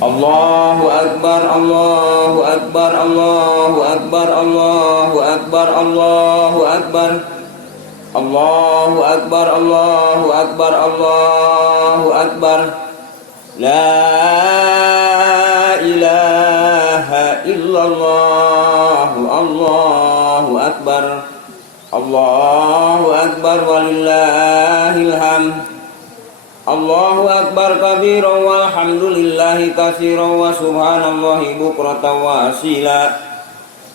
Allahu Akbar, Allahu Akbar, Allahu Akbar, Allahu Akbar, Allahu Akbar, Allahu Akbar, Allahu Akbar, Allahu Akbar. La ilaha illallah, Allahu Akbar, Allahu Akbar, walillahil hamd. Allahu Akbar kabiran walhamdulillahi katsiran wa subhanallahi bukratan wa asila.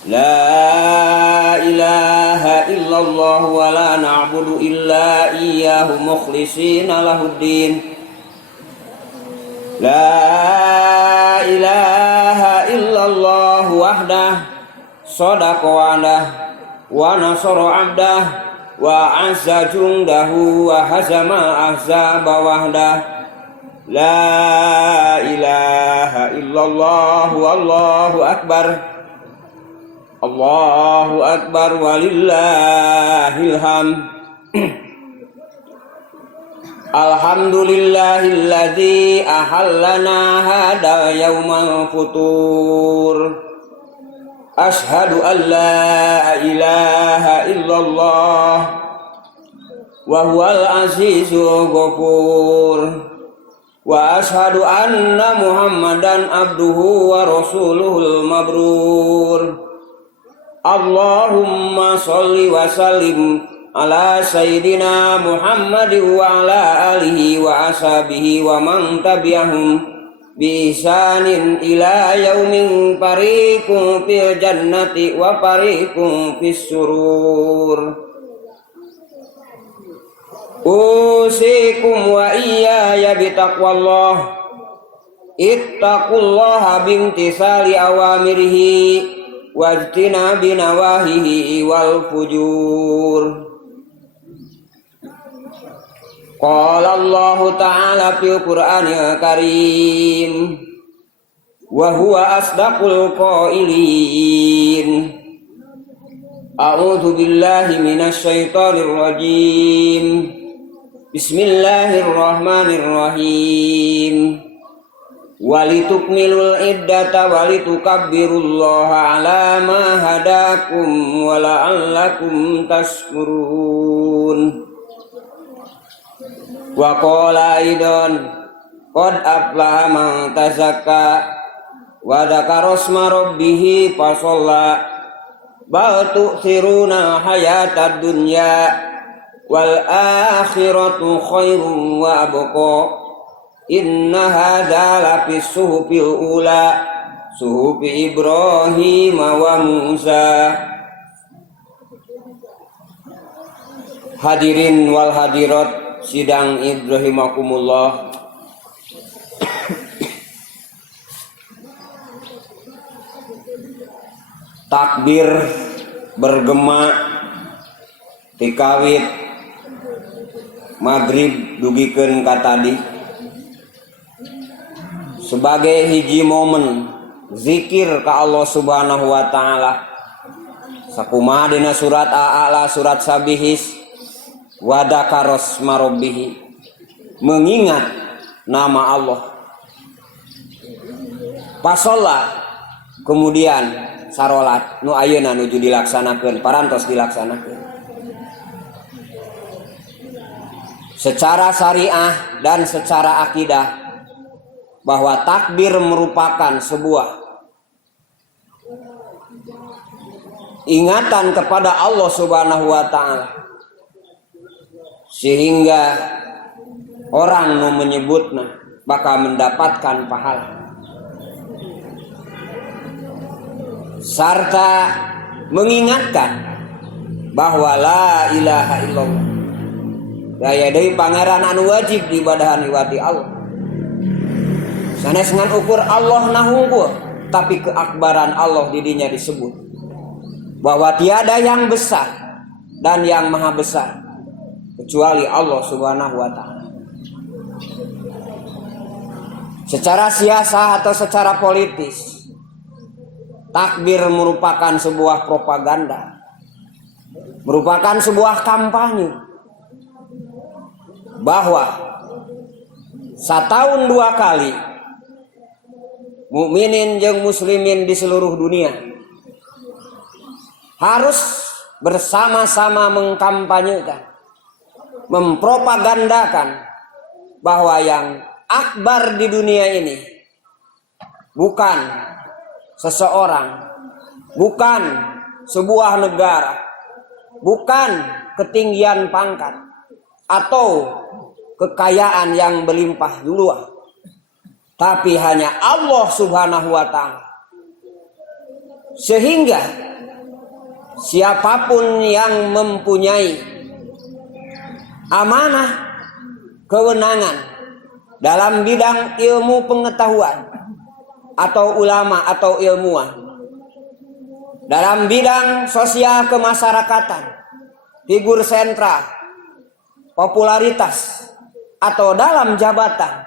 La ilaha illallah wa la na'budu illa iyyahu mukhlishina lahuddin. La ilaha illallah wahdah sadaqa wa'dah wa nasara 'abdah wa azza jundahu wa hazama ahzaba wahdah. La ilaha illallah wallahu akbar, Allahu akbar, walillahil hamd. Alhamdulillahilladzi ahallana hada yaumal futur. Ashhadu an la ilaha illallah wa huwal azizul ghafur. Wa ashhadu anna Muhammadan abduhu wa rasuluhul mabrur. Allahumma sholli wa sallim ala sayyidina Muhammadin wa ala alihi wa ashabihi wa man tabi'ahum bi ihsanin ila yaumin fariqun fil jannati wa fariqun fis surur. Usikum wa iyaya bitaqwallah. Ittaqullaha bimtisali awamirihi wajtinabi nawahihi wal fujur. Qala Allah Ta'ala fil Qur'anil Karim wa huwa asdaqul qailin. A'udzu billahi minasy syaithanir rajim. Bismillahirrahmanirrahim. Walitukmilul iddata walitukabbirullaha ala ma hadakum wa la'allakum tashkurun. Wa qala aidan qad aflaha man tazakka wa dzakara isma rabbih fasalla bal tu'thiruna hayatad dunya wal akhiratu khairun wa abqa. Inna hadza lafis suhufil ula suhufi Ibrahim wa Musa. Hadirin wal hadirat sidang Ibrahimakumullah. Takbir bergema tikawit maghrib dugikeun ka tadi sebagai hiji momen zikir ka Allah Subhanahu wa taala. Sakumaha dina surat A'la, surat Sabihis, wa dzakaros marobbihi, mengingat nama Allah. Pasolla, kemudian sarolat nu ayeuna nuju dilaksanakeun, parantos dilaksanakeun secara syariah dan secara akidah, bahwa takbir merupakan sebuah ingatan kepada Allah Subhanahu wa taala, sehingga orang nu menyebutna bakal mendapatkan pahala, serta mengingatkan bahwa la ilaha illallah daya deui pangeran anu wajib diibadahan iwati Allah. Sanes ngan ukur Allah na hungkul, tapi keakbaran Allah didinya disebut bahwa tiada yang besar dan yang maha besar kecuali Allah Subhanahu wa taala. Secara siasa atau secara politis, takbir merupakan sebuah propaganda, merupakan sebuah kampanye bahwa Satahun 2 kali mukminin jeung muslimin di seluruh dunia harus bersama-sama mengkampanyekan, mempropagandakan bahwa yang akbar di dunia ini bukan seseorang, bukan sebuah negara, bukan ketinggian pangkat atau kekayaan yang berlimpah ruah, tapi hanya Allah Subhanahu wa Ta'ala. Sehingga siapapun yang mempunyai amanah kewenangan dalam bidang ilmu pengetahuan atau ulama atau ilmuwan, dalam bidang sosial kemasyarakatan, figur sentral, popularitas, atau dalam jabatan,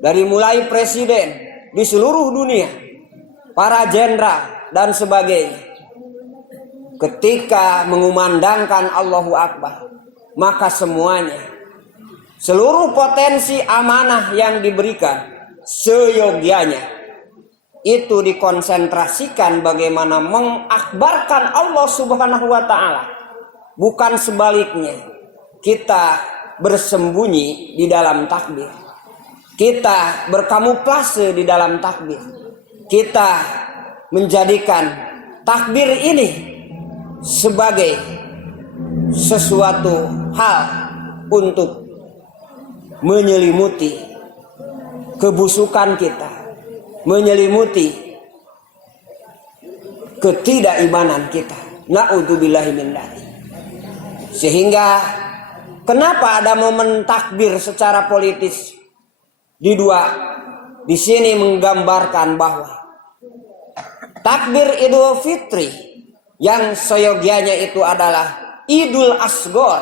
dari mulai presiden di seluruh dunia, para jenderal dan sebagainya, ketika mengumandangkan Allahu Akbar, maka semuanya, seluruh potensi amanah yang diberikan seyogyanya itu dikonsentrasikan bagaimana mengakbarkan Allah Subhanahu wa Ta'ala, bukan sebaliknya. Kita bersembunyi di dalam takbir, kita berkamuflase di dalam takbir, kita menjadikan takbir ini sebagai sesuatu hal untuk menyelimuti kebusukan kita, menyelimuti ketidakimanan kita. Na'udzubillahi min dzalik. Sehingga kenapa ada momen takbir secara politis di sini menggambarkan bahwa takbir Idul Fitri yang seyogianya itu adalah Idul Asgor,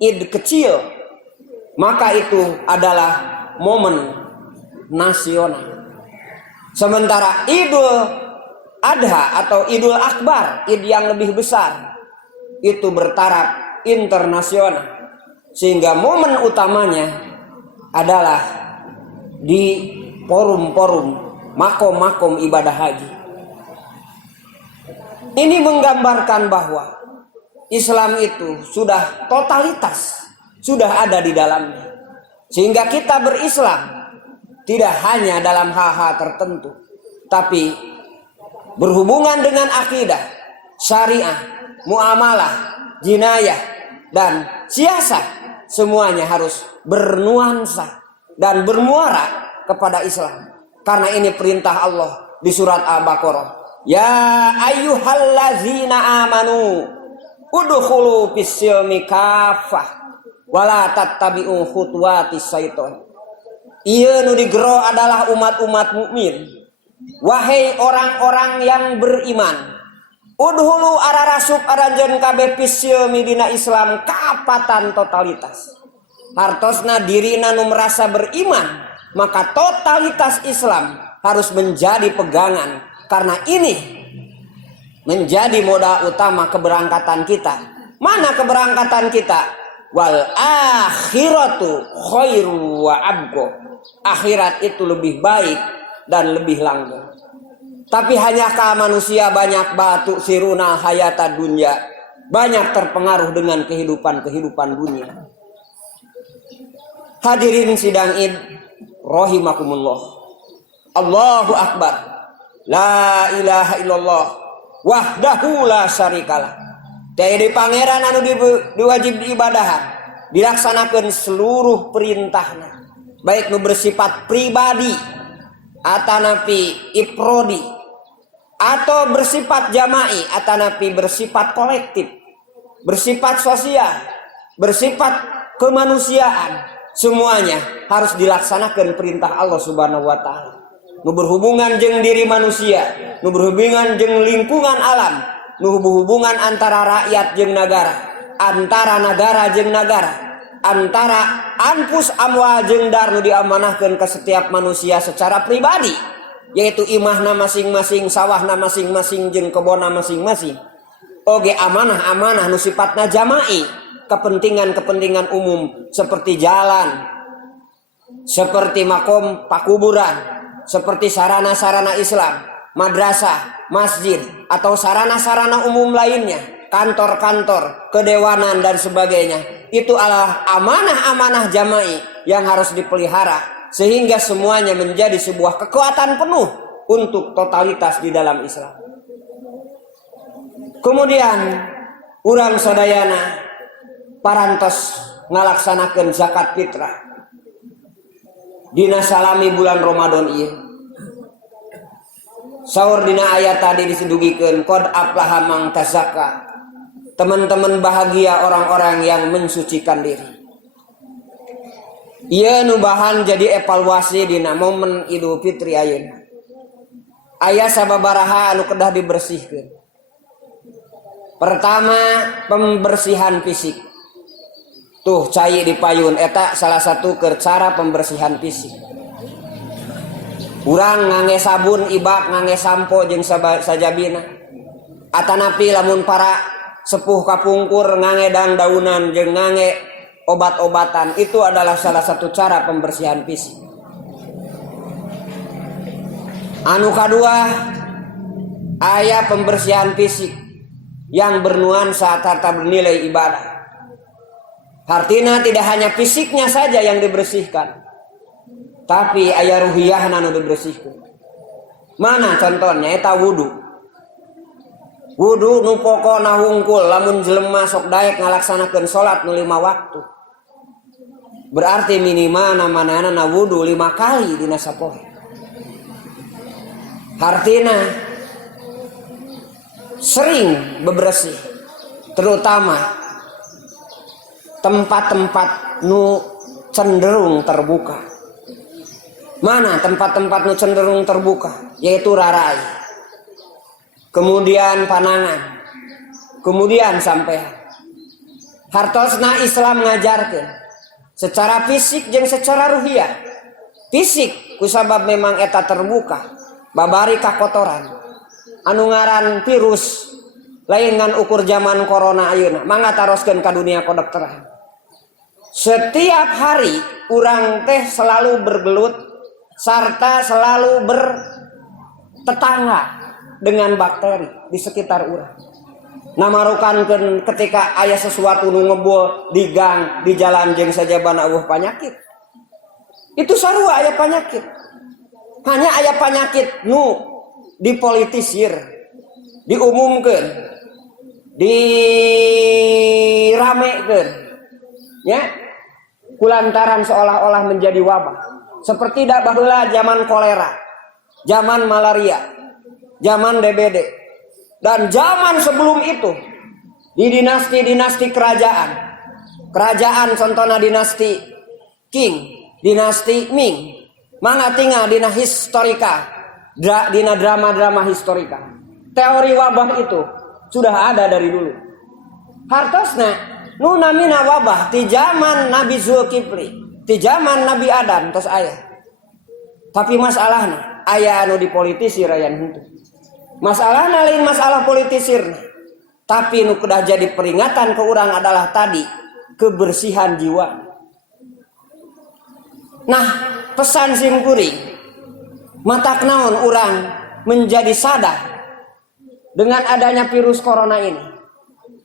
Id kecil, maka itu adalah momen nasional. Sementara Idul Adha atau Idul Akbar, Id yang lebih besar, itu bertaraf internasional. Sehingga momen utamanya adalah di forum-forum, makom-makom ibadah haji. Ini menggambarkan bahwa Islam itu sudah totalitas, sudah ada di dalamnya. Sehingga kita berislam tidak hanya dalam hal-hal tertentu, tapi berhubungan dengan akidah, syariah, muamalah, jinayah, dan siasat, semuanya harus bernuansa dan bermuara kepada Islam. Karena ini perintah Allah di surat Al-Baqarah. Ya ayyuhallazina amanu udkhulu fis-silmi kaffah wala tattabi'u khutuwatis syaiton. Ieu nu digero adalah umat-umat mukmin. Wahai orang-orang yang beriman, udhulu ararasup aranjeun kabeh fis-silmi dina Islam kapatan totalitas. Hartosna dirina nu merasa beriman, maka totalitas Islam harus menjadi pegangan. Karena ini menjadi modal utama keberangkatan kita. Mana keberangkatan kita? Wal akhiratu khairu wa abqa. Akhirat itu lebih baik dan lebih langgeng. Tapi hanyakah manusia banyak batu siruna hayata dunya, banyak terpengaruh dengan kehidupan dunia. Hadirin sidang Id rahimakumullah. Allahu Akbar. La ilaha illallah wahdahu la syarikalah. Tiada pangeran anu diwajib diibadahan, dilaksanakan seluruh perintahna, baik nu bersifat pribadi atanapi ifrodi, atau bersifat jama'i atanapi bersifat kolektif, bersifat sosial, bersifat kemanusiaan. Semuanya harus dilaksanakan perintah Allah Subhanahu wa Ta'ala. Nu berhubungan jeung diri manusia, nu berhubungan jeung lingkungan alam, nu berhubungan antara rakyat jeung negara, antara negara jeung negara, antara anfus amwal jeung dar nu diamanahkeun ke setiap manusia secara pribadi, yaitu imahna masing-masing, sawahna masing-masing jeung kebonna masing-masing. Oge amanah-amanah nu sifatna jama'i, kepentingan-kepentingan umum seperti jalan, seperti makom pakuburan, seperti sarana-sarana Islam, madrasah, masjid, atau sarana-sarana umum lainnya, kantor-kantor, kedewanan dan sebagainya. Itu adalah amanah-amanah jama'i yang harus dipelihara sehingga semuanya menjadi sebuah kekuatan penuh untuk totalitas di dalam Islam. Kemudian urang sadayana parantos ngalaksanakeun zakat fitrah dina salami bulan Ramadan ieu. Saur dina ayat tadi disedugikeun qad aflaha man tazakka. Teman-teman bahagia orang-orang yang mensucikan diri. Ieu nubahan jadi evaluasi dina momen Idul Fitri ayeuna. Aya sababaraha anu kedah dibersihkeun. Pertama, pembersihan fisik. Tuh cai di payun eta salah satu cara pembersihan fisik. Urang ngangge sabun ibak, ngangge sampo jeung sajabina. Atanapi lamun para sepuh kapungkur ngangge dangdaunan jeung ngangge obat-obatan, itu adalah salah satu cara pembersihan fisik. Anu kadua, aya pembersihan fisik yang bernuansa serta bernilai ibadah. Artinya tidak hanya fisiknya saja yang dibersihkan, tapi aya ruhiyahna anu dibersihkan. Mana contohnya? Eta wudu. Wudu nu pokona hungkul lamun jelema sok daek ngalaksanakeun salat nu 5 waktu. Berarti minimal manehna wudu 5 kali dina sapoe. Artina sering bebersih, terutama tempat-tempat nu cenderung terbuka. Mana tempat-tempat nu cenderung terbuka? Yaitu rarai, kemudian panangan, kemudian sampean. Hartosna Islam ngajarkeun secara fisik jeung secara ruhiyah. Fisik kusabab memang eta terbuka, babari kakotoran. Anu ngaran virus lain ngan ukur zaman corona ayeuna, mangga taroskeun ka dunia kedokteran. Setiap hari urang teh selalu bergelut sarta selalu bertetangga dengan bakteri di sekitar urang. Namarukankeun ketika aya sesuatu nu ngebul di gang, di jalan jeung sajabana eueuh panyakit. Itu sarua aya penyakit. Hanya aya penyakit nu dipolitisir, diumumkeun, diramekeun, ya, kulantaran seolah-olah menjadi wabah. Seperti baheula zaman kolera, zaman malaria, zaman DBD, dan zaman sebelum itu di dinasti-dinasti kerajaan contohna dinasti Qing, dinasti Ming, mangga tinggal dina historika, dina drama-drama historika. Teori wabah itu sudah ada dari dulu. Hartosna nu namina wabah ti zaman Nabi Zulkifli, ti zaman Nabi Adam tos aya. Tapi masalahna aya anu dipolitisir ayan henteu. Masalahna lain masalah politisirna, tapi nu kedah jadi peringatan ke urang adalah tadi kebersihan jiwa. Nah, pesan simkuring matak naon urang menjadi sadar dengan adanya virus corona ini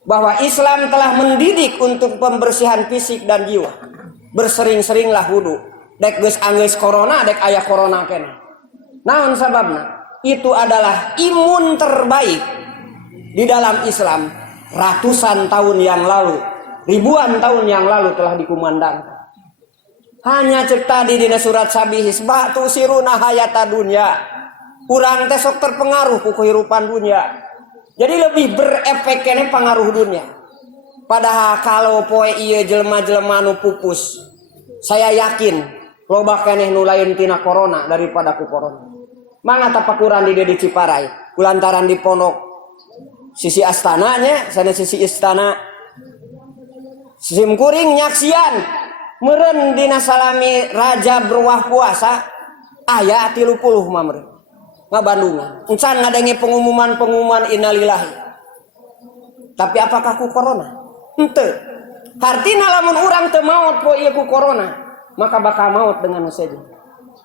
bahwa Islam telah mendidik untuk pembersihan fisik dan jiwa. Bersering-seringlah wudu. Dek geus anggeus corona, dek aya corona keneh. Naon sababna? Itu adalah imun terbaik di dalam Islam. Ratusan tahun yang lalu, ribuan tahun yang lalu telah dikumandangkan. Hanya cek tadi dina surat Sabihis, batu siruna hayata dunya. Urang teh sok terpengaruh ku kehidupan dunia. Jadi lebih berefek kene pengaruh dunia. Padahal kalau poe ieu jelema-jelema nu pupus, saya yakin loba keneh nu lain tina corona daripada ku corona. Mangga tapakuran di Dedi Ciparai, kulantaran di pondok sisi astananya, sana sisi istana. Simkuring nyaksian meureun dina salami raja berwah puasa aya 30 mah meureun. Ngabandungan. Encan ngadenge pengumuman innalillahi. Tapi apakah ku corona? Henteu. Hartina lamun urang teu maot poe ieu ku corona, maka bakal maut dengan sejen.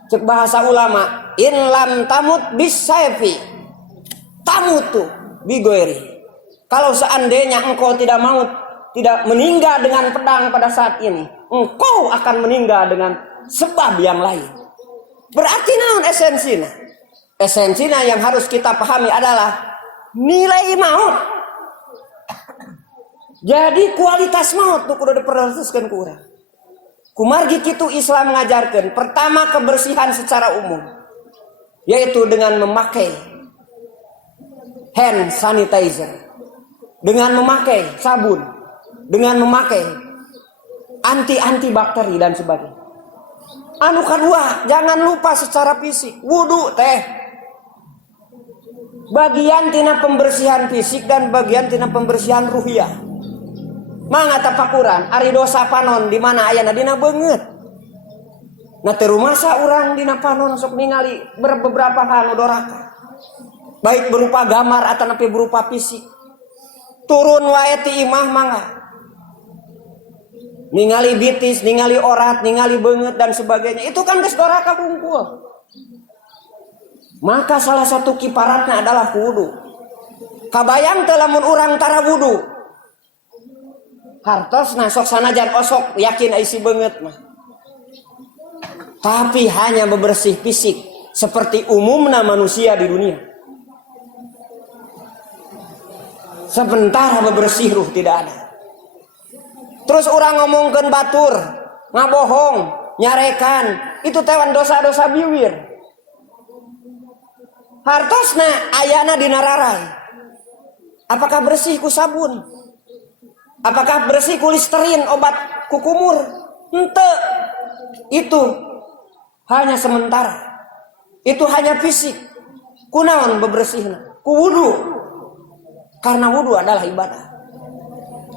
Cek bahasa ulama, in lam tamut bisayfi tamutu bigoiri. Kalau seandainya engkau tidak maut, tidak meninggal dengan pedang pada saat ini, engkau akan meninggal dengan sebab yang lain. Berarti naon esensinya? Esensinya yang harus kita pahami adalah nilai maut. Jadi kualitas maut tuh kudu diperhatikan kurang. Kumargi kitu Islam mengajarkan pertama kebersihan secara umum, yaitu dengan memakai hand sanitizer, dengan memakai sabun, dengan memakai anti bakteri dan sebagainya. Anu kedua, jangan lupa secara fisik, wudu teh bagian tina pembersihan fisik dan bagian tina pembersihan ruhiyah. Mangga tapakuran ari dosa panon di mana ayana dina beungeut. Na teu rumasa urang dina panon sok ningali beberapa hal doraka. Baik berupa gambar atau napi berupa fisik. Turun wae ti imah mangga. Ningali bitis, ningali orat, ningali beungeut dan sebagainya. Itu kan geus doraka kungkul. Maka salah satu kiparatna adalah wudu. Kabayang teu lamun urang tara wudu. Hartos sok sanajan osok yakin isi beungeut mah. Tapi hanya bebersih fisik seperti umumnya manusia di dunia. Sebentar bebersih ruh tidak ada. Terus orang ngomongkeun batur, ngabohong, nyarekan, itu tewan dosa-dosa biwir. Hartosna ayana dina rarai. Apakah bersih ku sabun? Apakah bersih ku listerin obat kukumur? Henteu. Itu hanya sementara. Itu hanya fisik. Kunaon bebersihna? Ku wudu. Karena wudu adalah ibadah.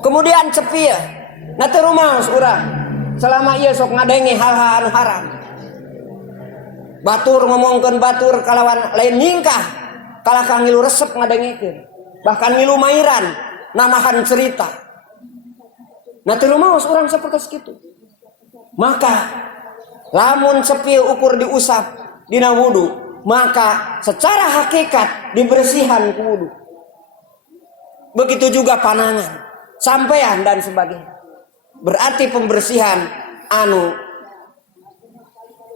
Kemudian cepieu. Na teu rumaos urang. Selama ieu sok ngadengi hal-hal anu haram. Batur ngomongkeun batur kalawan lain nyingkah. Kalah ka ngilu resep ngadengikeun. Bahkan ngilu mairan, namahan cerita. Nah teu maos urang sapertos kitu. Maka lamun cepieu ukur diusap dina wudu, maka secara hakikat dibersihan ku wudu. Begitu juga panangan, sampean dan sebagainya. Berarti pembersihan anu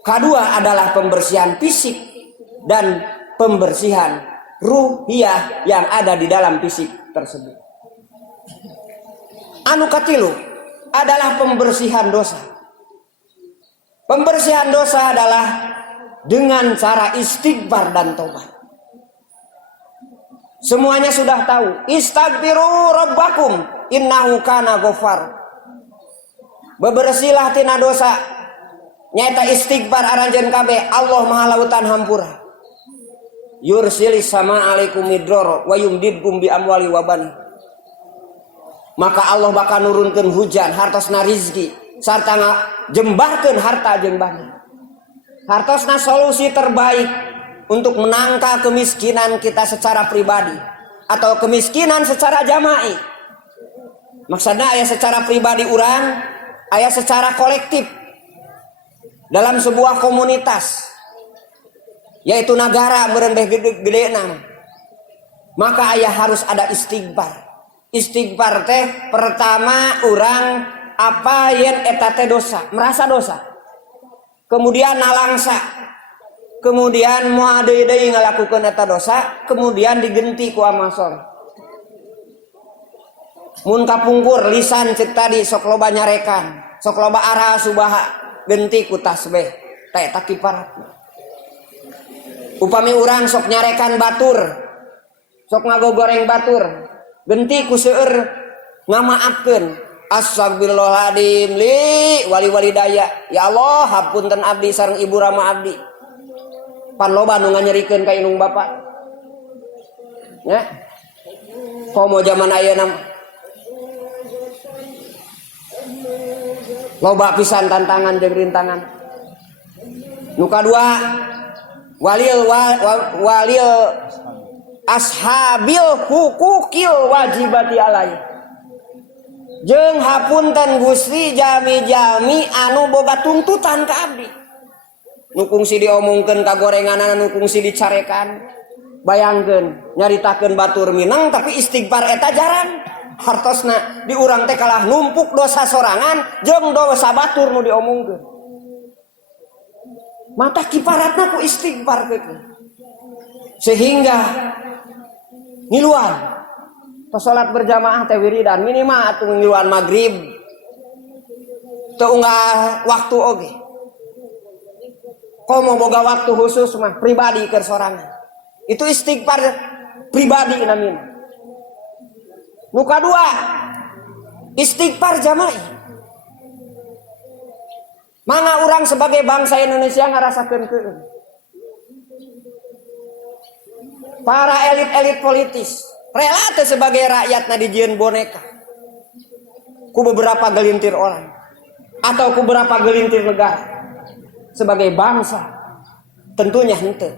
kedua adalah pembersihan fisik dan pembersihan ruhiyah yang ada di dalam fisik tersebut. Anu katilu adalah pembersihan dosa. Pembersihan dosa adalah dengan cara istighfar dan tobat. Semuanya sudah tahu. Istaghfiru rabbakum innahu kana ghafar. Bebersilah tina dosa. Nyaita istighfar aranjeun kabeh Allah Maha Lautan Hampura. Yursilis sama alaikum midror wa yumdidkum bi amwali wa bani. Maka Allah bakal nurunkeun hujan hartosna rizki sarta jembarkeun harta jeung bani. Hartosna solusi terbaik untuk menangkal kemiskinan kita secara pribadi atau kemiskinan secara jama'i. Maksudnya aya secara pribadi urang, aya secara kolektif dalam sebuah komunitas yaitu negara meureun gede-gedena. Maka aya harus ada istighfar. Istighfar teh pertama orang apa yen eta teh dosa, merasa dosa. Kemudian nalangsa. Kemudian moal deui ngalakukeun eta dosa, kemudian digenti ku amal saleh. Mun kapungkur lisan cek tadi sok loba nyarekan, sok loba ara subaha, genti ku tasbih. Teh eta kiparatna. Upami urang sok nyarekan batur, sok ngagogoreng batur. Genti ku seueur ngamaafkeun astagfirullahaladzim li wali daya ya Allah hapunten abdi sareng ibu rama abdi pan loba nu nganyerikeun ka indung bapak nya komo zaman ayeuna loba pisan tantangan jeung rintangan. Nu kadua walil ashabil hukukil wajibati alai. Jeung hapunten Gusti jami-jami anu boga tuntutan ka abdi. Nu kungsi diomongkeun ka gorenganana, nu kungsi dicarekan. Bayangkeun nyaritakeun batur Minang tapi istighfar eta jarang. Hartosna di urang teh kalah numpuk dosa sorangan jeung dosa batur nu diomongkeun. Mata kiparatna ku istighfar keun. Sehingga ngiluan salat berjamaah teh wiridan minimal atuh ngiluan maghrib teu unggah waktu oge. Komo boga waktu khusus mah pribadi keur sorangan. Itu istighfar pribadi namina. Nu kadua istighfar jamaah. Mangga urang sebagai bangsa Indonesia ngarasakeun keun. Para elit-elit politis rela teh sebagai rakyatna dijieun boneka ku beberapa gelintir orang atau ku beberapa gelintir negara sebagai bangsa tentunya henteu.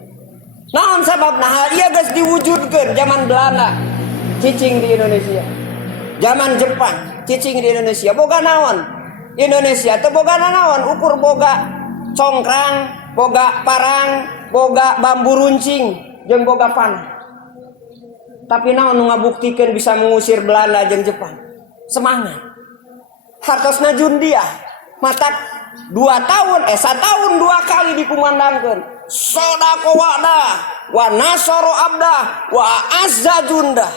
Naon sababna hal ieu geus diwujudkeun zaman Belanda cicing di Indonesia, zaman Jepang cicing di Indonesia. Boga naon Indonesia teu boga naon ukur boga congkrang, boga parang, boga bambu runcing jeung boga panah. Tapi naon nu ngabuktikeun bisa mengusir Belanda jeung Jepang? Semangat. Hartosna jundiah. Matak 2 tahun, 1 tahun 2 kali dikumandangkeun. Sodaqo wa'dah wa nasoro abdah wa azza jundah.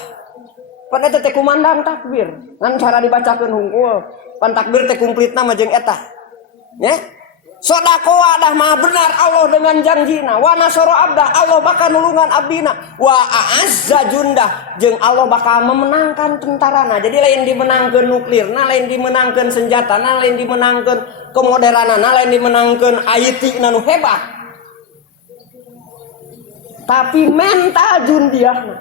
Pada teh kumandang takbir. Ngan cara dibacakeun hungkul. Pan takbir teh kumplitna mah jeung eta. Nya? Sodaqo wa'dah maha benar Allah dengan janjina. Wa nasoro abdah Allah bakal nulungan abdina. Wa a'azza jundah jeung Allah bakal memenangkan tentarana. Jadi lain dimenangkeun nuklirna, lain dimenangkeun senjatana, lain dimenangkeun kemoderanana, lain dimenangkeun IT nu hebat. Tapi mental jundiahna.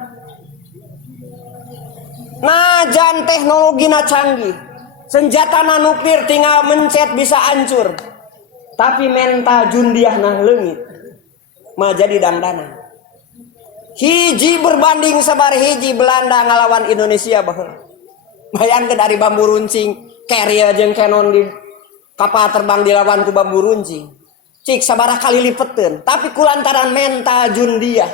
Najan teknologina canggih, senjatana nuklir tinggal mencet bisa hancur. Tapi mental jundiahna leungit mah jadi dangdanan. Hiji berbanding sabar hiji Belanda ngalawan Indonesia baheula. Bayangkeun dari bambu runcing, carrier jeung Canon di kapal terbang dilawan ku bambu runcing. Cik sabaraha kali lipeteun, tapi kulantaran mental jundiah,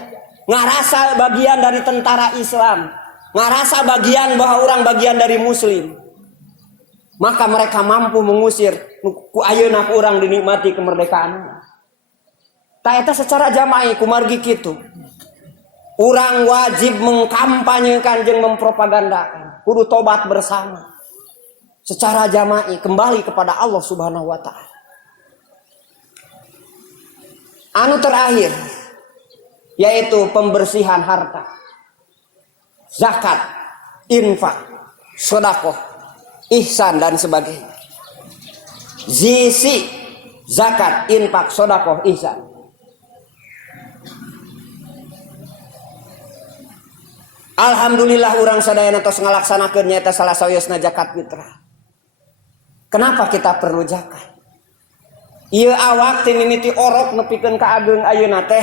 ngarasa bagian dari tentara Islam, ngarasa bagian bahwa orang bagian dari muslim. Maka mereka mampu mengusir ku ayeuna urang dinikmati kemerdekaan. Ta eta secara jamaah kumargi kitu. Urang wajib mengkampanyekan jeung mempropagandakan, kudu tobat bersama. Secara jamaah kembali kepada Allah Subhanahu wa taala. Anu terakhir yaitu pembersihan harta. Zakat, infak, sedekah, ihsan dan sebagainya. Zisi, zakat, infak, sedekah, ihsan. Alhamdulillah urang sadayana tos ngalaksanakeun nyaeta salah sawiosna zakat fitrah. Kenapa kita perlu zakat? Ieu awak teh mimiti orok nepikeun ka ageung ayeuna teh.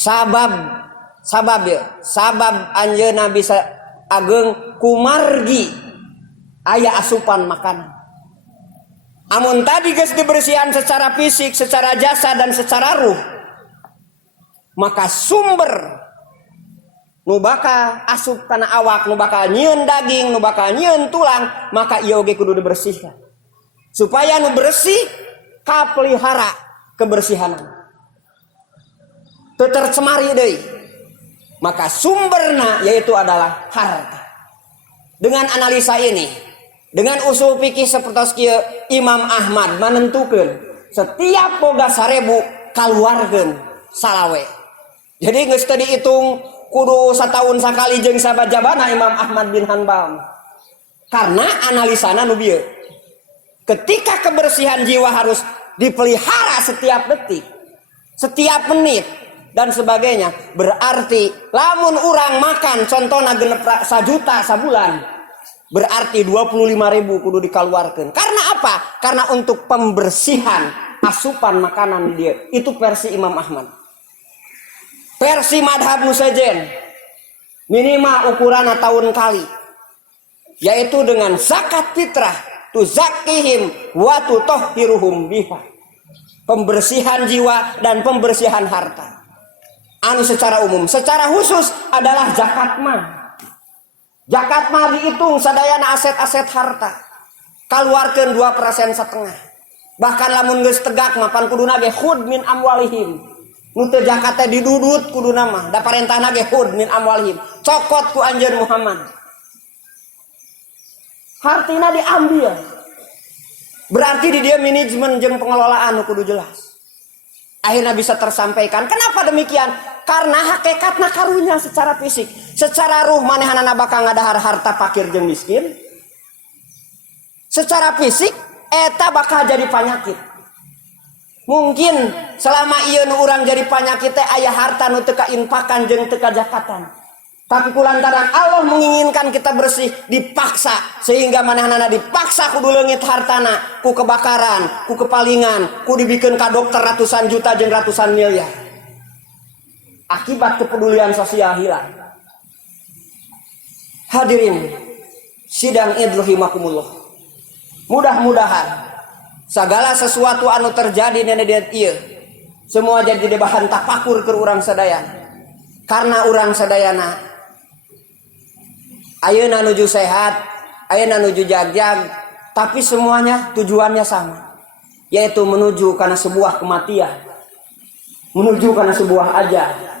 Sabab anjeunna bisa ageung kumargi aya asupan makanan. Amun tadi geus dibersihan secara fisik, secara jasa dan secara ruh, maka sumber nu bakal asup kana awak, nu bakal nyieun daging, nu bakal nyieun tulang, maka ieu oge kudu dibersihkan. Supaya nu bersih kapelihara kebersihanan. Teu tercemari deui. Maka sumberna yaitu adalah harta. Dengan analisa ini, dengan usul fikih seperti kieu Imam Ahmad menentukeun setiap boga 1000 kaluarkeun salawe. Jadi geus teu dihitung kudu satahun sakali jeung sabajabana Imam Ahmad bin Hanbal. Karena analisana nu bieu. Ketika kebersihan jiwa harus dipelihara setiap detik, setiap menit dan sebagainya, berarti lamun urang makan contohna genep 1 juta sabulan, berarti 25.000 kudu dikeluarkan. Karena apa? Karena untuk pembersihan asupan makanan dia. Itu versi Imam Ahmad. Versi madhab musajen minimal ukuran tahun kali. yaitu dengan zakat fitrah, tuzakihim wa tutahhiruhum biha, pembersihan jiwa dan pembersihan harta. Anu secara umum, secara khusus adalah zakat mah. Zakat mah dihitung sadayana aset-aset harta. Kaluarkeun 2,5%. Bahkan lamun geus tegak mapan kuduna ge khud min amwalihim. Nu teu zakat teh didudut kuduna mah, da parentahna ge khud min amwalihim. Cokot ku anjeun Muhammad. Hartina diambil. Berarti di dia manajemen jeung pengelolaan nu kudu jelas. Akhirnya bisa tersampaikan. Kenapa demikian? Karena hakikatna karunya secara fisik, secara ruh manehanana bakal ngadahar harta fakir jeung miskin. Secara fisik eta bakal jadi penyakit. Mungkin selama ieu nu urang jadi penyakit teh aya harta nu teu kainfakan jeung teu kajakatan. Tapi kulantaran Allah menginginkan kita bersih, dipaksa sehingga manehanana dipaksa kudu leungit hartana ku kebakaran, ku kepalingan, ku dibikeun ka dokter ratusan juta jeung ratusan miliar. Akibat kepedulian sosial hilang. Hadirin sidang Idul rahimakumullah. Mudah-mudahan segala sesuatu anu terjadi di negeri ieu semua jadi bahan tafakur ke urang sadayana. Karena urang sadayana ayeuna nuju sehat, ayeuna nuju jagjag, tapi semuanya tujuannya sama, yaitu menuju karena sebuah kematian, menuju karena sebuah ajal.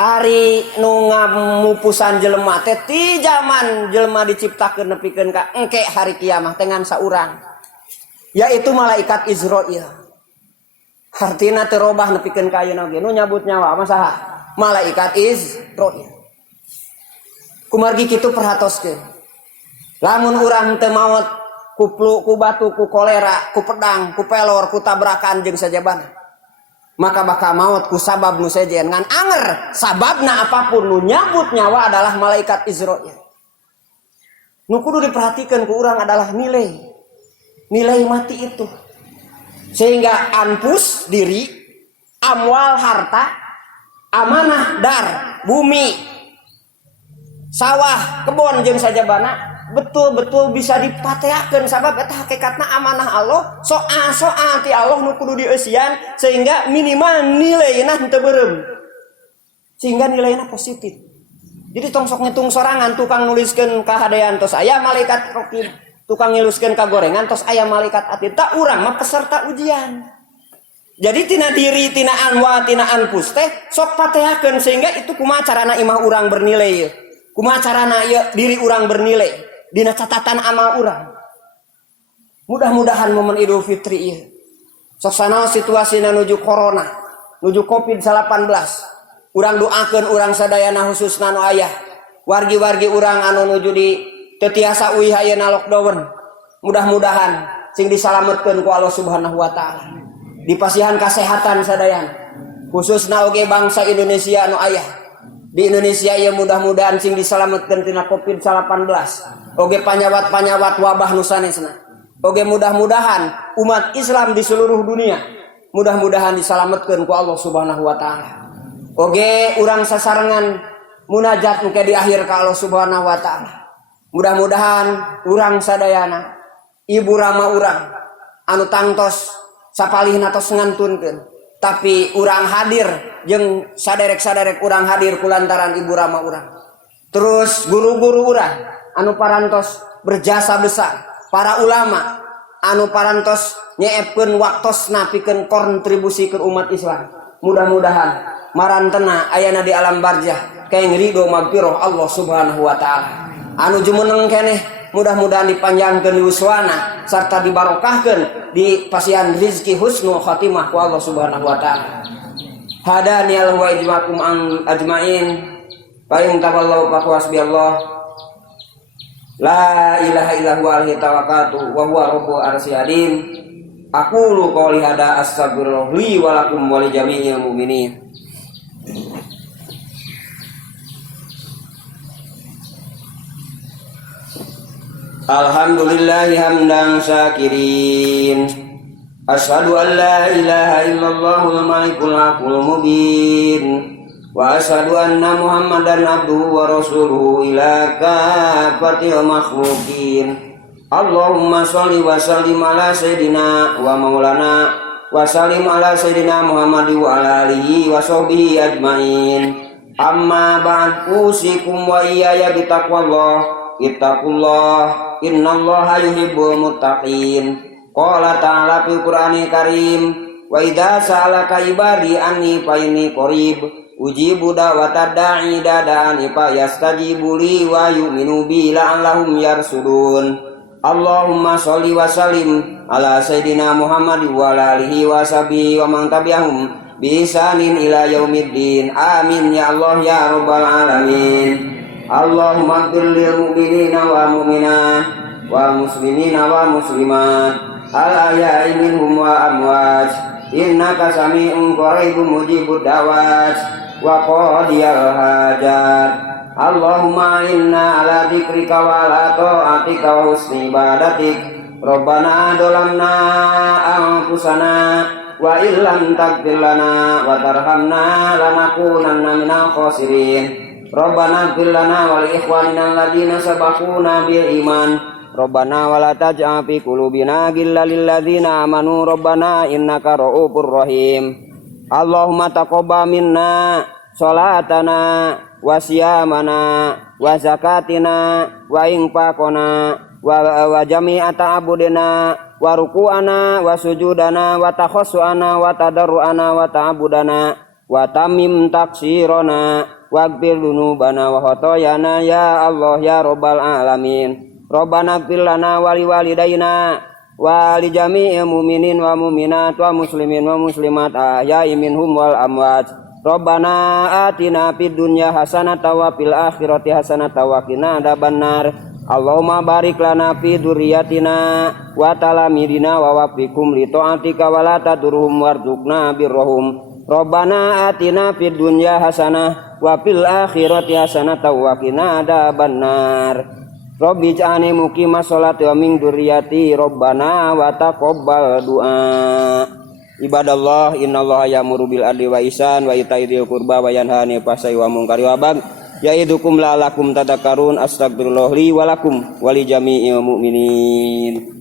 Ari nu ngamupusan jelema teh ti zaman jelema diciptakeun nepikeun ka engke hari kiamat dengan saurang, yaitu malaikat Israil. Hartina teu robah nepikeun ka ayeuna ge nu nyabut nyawa mah saha? Malaikat Israil. Kumargi kitu perhatoskeun. Lamun urang teu maot ku flu, ku batu, ku kolera, ku pedang, ku pelor, ku tabrakan jeung sajabana, maka bakal maot ku sabab nu sejen ngan anger sababna apapun nu nyabut nyawa adalah malaikat Israil. Nu kudu diperhatikan ku urang adalah nilai mati itu. Sehingga anfus diri, amwal harta, amanah dar, bumi, sawah, kebon jeung sajabana betul-betul bisa dipateakeun sabab eta hakikatna amanah Allah, soal ti Allah nu kudu dieusian sehingga minimal nilaina henteu beureum. Sehingga nilaina positif. Jadi tong sok ngitung sorangan tukang nuliskeun kahadean tos aya malaikat rokib, tukang ngiluskeun kagorengan tos aya malaikat atid. Tak urang mah peserta ujian. Jadi tina diri, tina anwa, tina anfus teh sok pateakeun sehingga itu kumaha carana imah urang bernilai ye. Kumaha carana diri urang bernilai dina catatan amal urang. Mudah-mudahan momen Idul Fitri ieu sok sanaos situasina nuju corona, nuju Covid-19. Urang doakeun urang sadayana khususna nu aya wargi-wargi urang anu nuju di teu tiasa uih ayeuna lockdown. Mudah-mudahan sing disalametkeun ku Allah Subhanahu wa taala. Dipasihan kasehatan sadayana. Khususna oge bangsa Indonesia anu aya. Di Indonesia ieu mudah-mudahan sing disalametkeun tina Covid-19. Oge panyawat-panyawat wabah nu sanesna. Oge mudah-mudahan umat Islam di seluruh dunia mudah-mudahan disalametkeun ku Allah Subhanahu wa taala. Oge urang sasarengan munajat engke di akhir ka Allah Subhanahu wa taala. Mudah-mudahan urang sadayana ibu rama urang anu tangtos sapalihna tos ngantunkeun, tapi urang hadir jeung saderek-saderek urang hadir kulantaran ibu rama urang. Terus guru-guru urang anu parantos berjasa besar, para ulama anu parantos nyeepkeun waktosna pikeun kontribusi ke umat Islam. Mudah-mudahan marantena ayana di alam barzah kaeng ridho magfirah Allah Subhanahu wa taala. Anu jumeneng keneh mudah-mudahan dipanjangkeun yuswana sarta dibarokahkeun dipasihan rizki husnul khatimah ku Allah Subhanahu wa taala. Hadani Allah wa ijmakum ajmain. Fa in tawallau fa hasbiyallah. La ilaha illa huwa alaihi tawakkaltu wa huwa rabbul arsy adim. Aqulu qouli hada astaghfirullah li wa lakum wa li jami'il mu'minin. Alhamdulillahi hamdan syakirin. Asyhadu an la ilaha illallahul malikul haqqul mubin. wa asyhadu anna Muhammadan abduhu wa rasuluhu ila kafatil makhluqin. Allahumma sholli wa sallim ala sayyidina wa maulana wa sallim ala sayyidina Muhammad wa ala alihi wa sahbihi ajmain. Amma ba'd, usikum wa iyaya bitaqwallah. Ittaqullah innallaha yuhibbul muttaqin. Qala ta'ala fil Qur'anil Karim, wa idza sa'alaka ibadi anni fa inni qarib ujibu da'watad da'i dada'ani fa yastajibu li wa yu'minu bi la'allahum yarsudun. Allahumma sholli wa sallim ala sayyidina Muhammad wa ala alihi wa sahbihi wa man tabi'ahum bi ihsanin ila yaumiddin. Amin ya Allah ya rabbal alamin. Allahumma ighfir lil mu'minina wa mu'minat wal muslimina wa muslimat al ahya'i minhum wa amwat innaka sami'un qaribun mujibud da'wat wa qadiyal hajat. Allahumma inna ala dzikrika wa ala ta'atika wa husni ibadatik. Rabbana dolamna anfusana wa illam taghfir lana wa tarhamna lanakunanna minal khasirin. Rabbana ighfir lana wa li ikhwanina alladziina sabaquna bil iman. Rabbana wa la taj'al fi qulubina ghillan lil ladziina amanu rabbana innaka ra'ufur rahim. Allahumma taqabbal minna sholatana wa siyamana wa zakatina wa infaqana wa jami'a ta'abudina wa ruku'ana wa sujudana wa takhassu'ana wa tadarru'ana wa ta'abudana wa tamim taksirana wa gfir dunubana wa khotoyana ya Allah ya rabbal alamin. Rabbana gfir lana wa liwalidayna wa li jami'il mu'minin wa mu'minat wa muslimin wa muslimat ahya'i minhum wal amwat. Rabbana atina fid dunya hasanatan wa fil akhirati hasanatan wa qina adzabannar. Allahumma barik lana fi dzurriyyatina wa talamidina wa waffiqhum li ta'atika wa la tadurhum warzuqna birrahum. Rabbana atina fid dunya hasanah wa fil akhirati hasanatan wa qina adzabannar. Rabbi ij'alni muqimas sholati wa min dzurriyyati rabbana wa taqabbal du'a. Ibadallah innallaha ya'muru bil adli wa ihsan wa ita'i dzil qurba wa yanha 'anil fahsya'i wal munkari wa baghi ya'idukum la'allakum tadhakkarun. Astagfirullah li wa lakum wa li jami'il mu'minin.